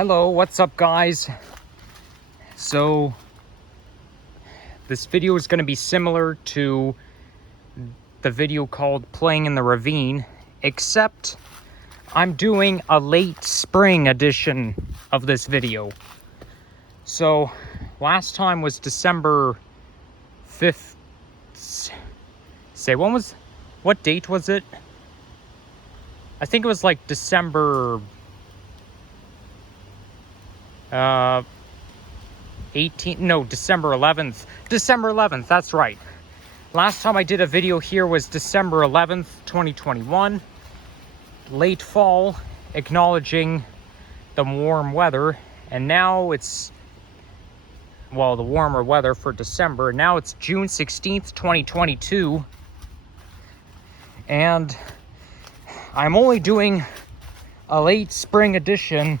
Hello, what's up guys? So this video is going to be similar to the video called Playing in the Ravine, except I'm doing a late spring edition of this video. So last time was December 5th. What date was it? I think it was like December December 11th. December 11th, that's right. Last time I did a video here was December 11th, 2021. Late fall, acknowledging the warm weather. And now it's, well, the warmer weather for December. Now it's June 16th, 2022. And I'm only doing a late spring edition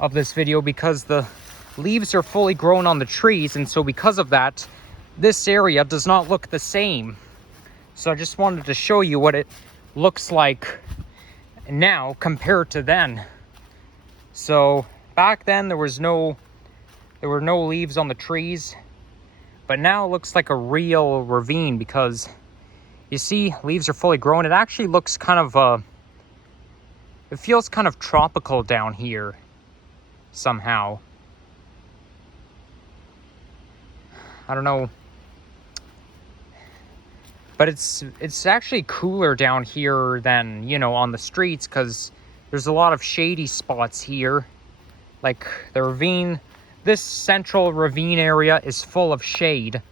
of this video because the leaves are fully grown on the trees, and so because of that, this area does not look the same. So I just wanted to show you what it looks like now compared to then. So back then there were no leaves on the trees, but now it looks like a real ravine because you see leaves are fully grown. It actually looks kind of it feels kind of tropical down here somehow. I don't know, but it's actually cooler down here than, you know, on the streets, because there's a lot of shady spots here. Like the ravine, this central ravine area is full of shade.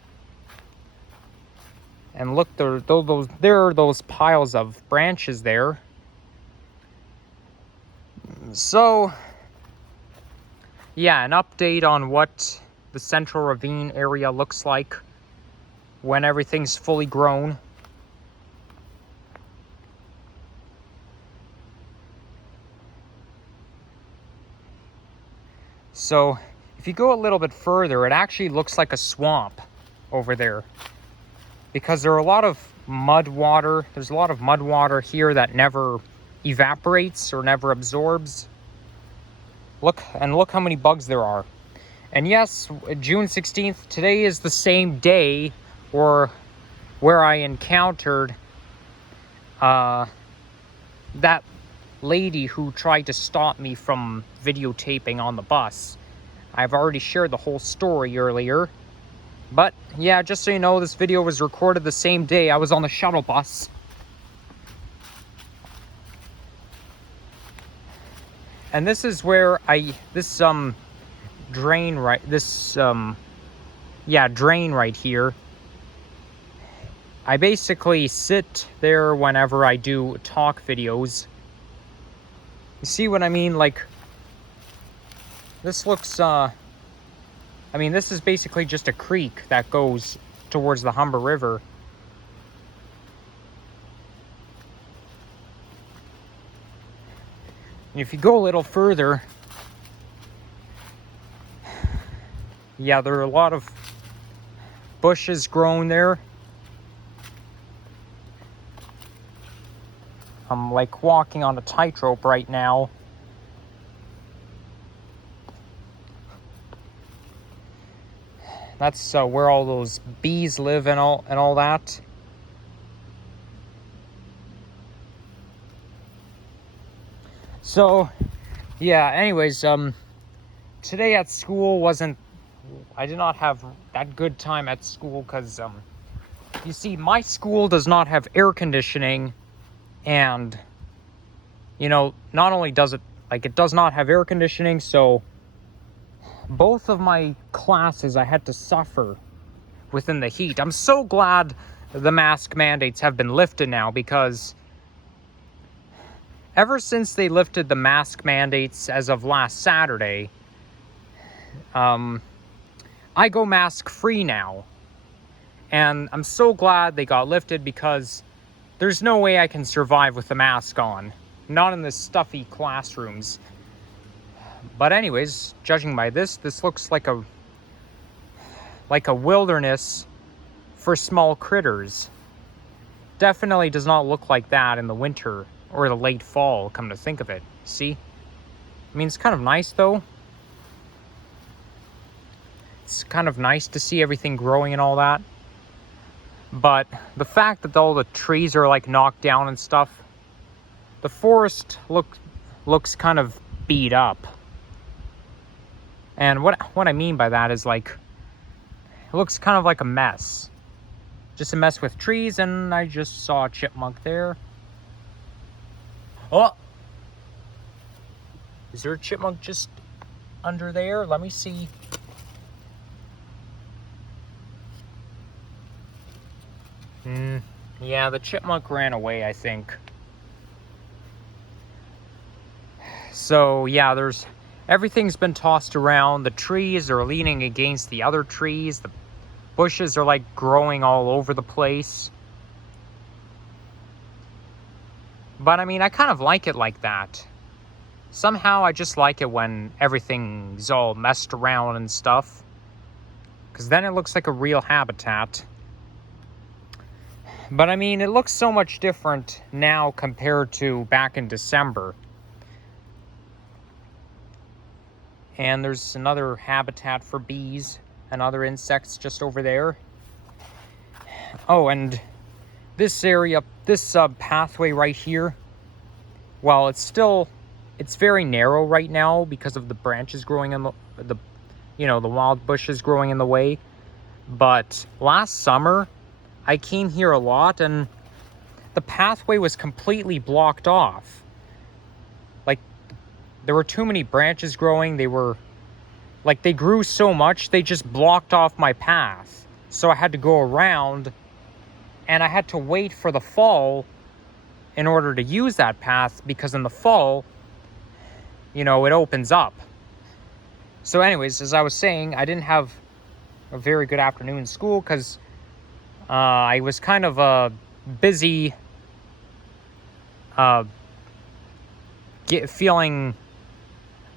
And look, there are those piles of branches there. So yeah, an update on what the central ravine area looks like when everything's fully grown. So if you go a little bit further, it actually looks like a swamp over there, because there are a lot of mud water. There's a lot of mud water here that never evaporates or never absorbs. Look how many bugs there are. And yes, June 16th, today is the same day where I encountered that lady who tried to stop me from videotaping on the bus. I've already shared the whole story earlier. But yeah, just so you know, this video was recorded the same day I was on the shuttle bus. And this is where drain right here. I basically sit there whenever I do talk videos. You see what I mean? Like, this looks I mean, this is basically just a creek that goes towards the Humber River. And if you go a little further, yeah, there are a lot of bushes grown there. I'm like walking on a tightrope right now. That's where all those bees live and all that. So yeah, anyways, today at school I did not have that good time at school because you see, my school does not have air conditioning. And, you know, not only does it does not have air conditioning, so both of my classes I had to suffer within the heat. I'm so glad the mask mandates have been lifted now, because ever since they lifted the mask mandates as of last Saturday, I go mask free now. And I'm so glad they got lifted, because there's no way I can survive with the mask on. Not in the stuffy classrooms. But anyways, judging by this looks like a wilderness for small critters. Definitely does not look like that in the winter or the late fall, come to think of it. See? I mean, it's kind of nice though. It's kind of nice to see everything growing and all that. But the fact that all the trees are like knocked down and stuff, the forest looks kind of beat up. And what I mean by that is, like, it looks kind of like a mess. Just a mess with trees, and I just saw a chipmunk there. Oh! Is there a chipmunk just under there? Let me see. Yeah, the chipmunk ran away, I think. So, yeah, everything's been tossed around. The trees are leaning against the other trees. The bushes are like growing all over the place. But I mean, I kind of like it like that. Somehow I just like it when everything's all messed around and stuff. Because then it looks like a real habitat. But I mean, it looks so much different now compared to back in December. And there's another habitat for bees and other insects just over there. Oh, and this area, this pathway right here, well, it's very narrow right now because of the branches growing in the wild bushes growing in the way. But last summer, I came here a lot, and the pathway was completely blocked off. Like, there were too many branches growing. They grew so much, they just blocked off my path. So I had to go around, and I had to wait for the fall in order to use that path, because in the fall, it opens up. So anyways, as I was saying, I didn't have a very good afternoon in school because I was kind of busy feeling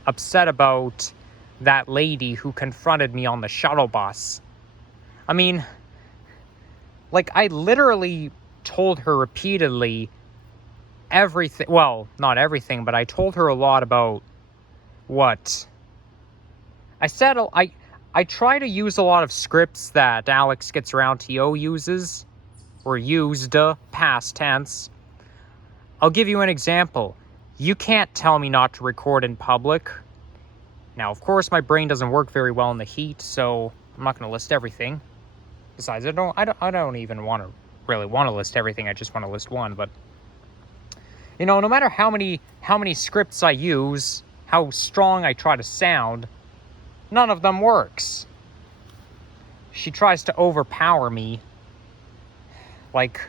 upset about that lady who confronted me on the shuttle bus. I mean, like, I literally told her repeatedly everything. Well, not everything, but I told her a lot about what I said. I try to use a lot of scripts that Alex Gets Around TO uses, or used, past tense. I'll give you an example. You can't tell me not to record in public. Now, of course, my brain doesn't work very well in the heat, so I'm not going to list everything. Besides, I don't even really want to list everything. I just want to list one. But no matter how many scripts I use, how strong I try to sound, none of them works. She tries to overpower me. Like,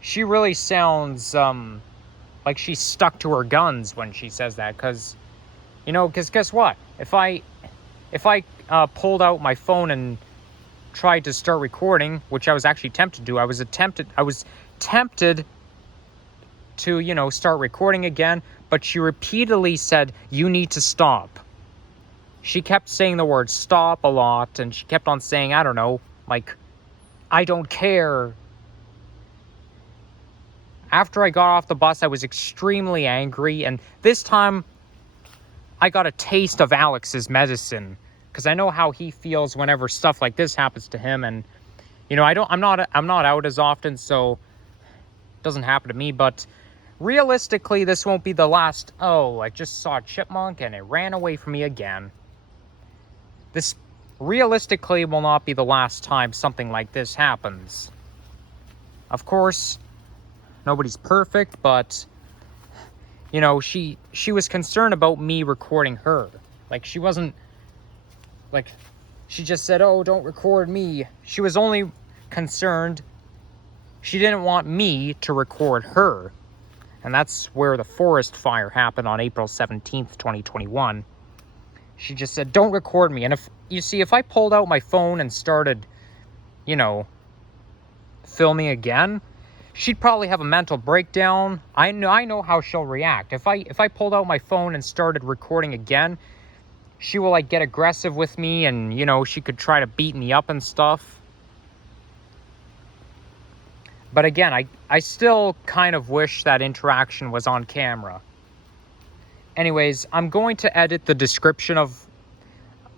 she really sounds like she's stuck to her guns when she says that. Because guess what? If I pulled out my phone and tried to start recording, which I was actually tempted to do, I was tempted to start recording again, but she repeatedly said, "You need to stop." She kept saying the word stop a lot, and she kept on saying, I don't know, like, "I don't care." After I got off the bus, I was extremely angry, and this time I got a taste of Alex's medicine, because I know how he feels whenever stuff like this happens to him. And I'm not out as often, so it doesn't happen to me. But realistically, this won't be the last. Oh, I just saw a chipmunk and it ran away from me again. This realistically will not be the last time something like this happens. Of course, nobody's perfect, but she was concerned about me recording her. Like, she wasn't, like, she just said, "Oh, don't record me." She was only concerned, she didn't want me to record her. And that's where the forest fire happened on April 17th, 2021. She just said, "Don't record me." And if I pulled out my phone and started, filming again, she'd probably have a mental breakdown. I know how she'll react. If I pulled out my phone and started recording again, she will get aggressive with me, and she could try to beat me up and stuff. But again, I still kind of wish that interaction was on camera. Anyways, I'm going to edit the description of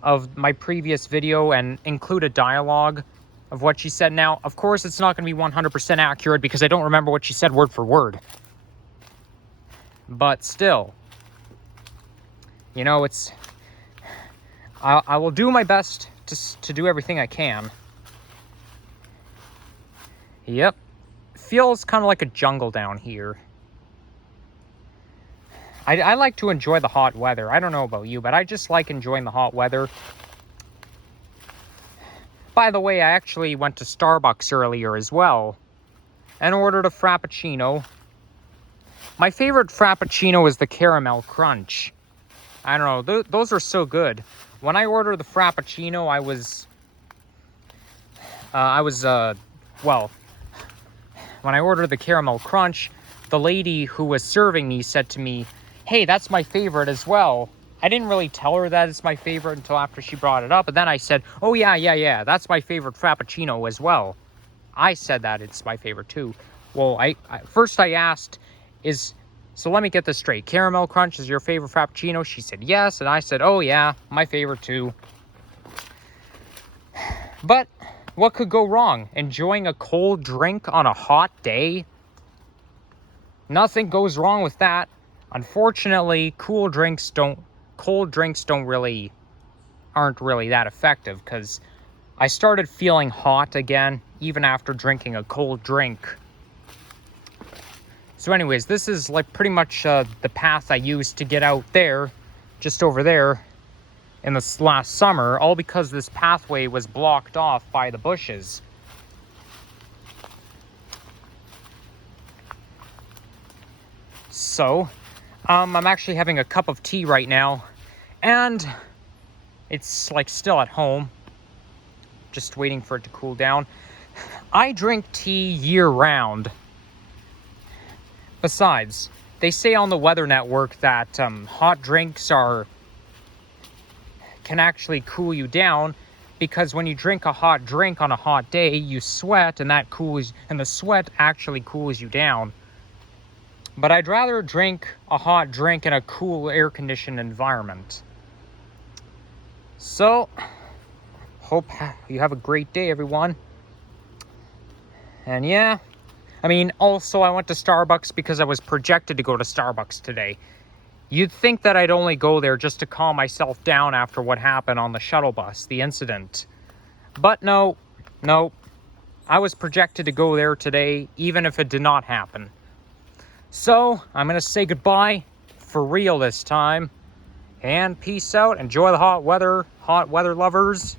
of my previous video and include a dialogue of what she said. Now, of course, it's not going to be 100% accurate because I don't remember what she said word for word. But still, you know, it's... I will do my best to do everything I can. Yep. Feels kind of like a jungle down here. I like to enjoy the hot weather. I don't know about you, but I just like enjoying the hot weather. By the way, I actually went to Starbucks earlier as well and ordered a Frappuccino. My favorite Frappuccino is the Caramel Crunch. I don't know, those are so good. When I ordered the Frappuccino, well, when I ordered the Caramel Crunch, the lady who was serving me said to me, "Hey, that's my favorite as well." I didn't really tell her that it's my favorite until after she brought it up. And then I said, "Oh, yeah, that's my favorite Frappuccino as well." I said that it's my favorite too. Well, first I asked, so let me get this straight. Caramel Crunch is your favorite Frappuccino? She said yes. And I said, "Oh, yeah, my favorite too." But what could go wrong? Enjoying a cold drink on a hot day? Nothing goes wrong with that. Unfortunately, cold drinks aren't really that effective, because I started feeling hot again even after drinking a cold drink. So anyways, this is like pretty much the path I used to get out there, just over there, in this last summer, all because this pathway was blocked off by the bushes. So, I'm actually having a cup of tea right now, and it's like still at home, just waiting for it to cool down. I drink tea year-round. Besides, they say on the Weather Network that hot drinks can actually cool you down, because when you drink a hot drink on a hot day, you sweat, and the sweat actually cools you down. But I'd rather drink a hot drink in a cool, air-conditioned environment. So, hope you have a great day, everyone. And yeah, I mean, also I went to Starbucks because I was projected to go to Starbucks today. You'd think that I'd only go there just to calm myself down after what happened on the shuttle bus, the incident. But no. I was projected to go there today, even if it did not happen. So, I'm going to say goodbye, for real this time. And peace out. Enjoy the hot weather lovers.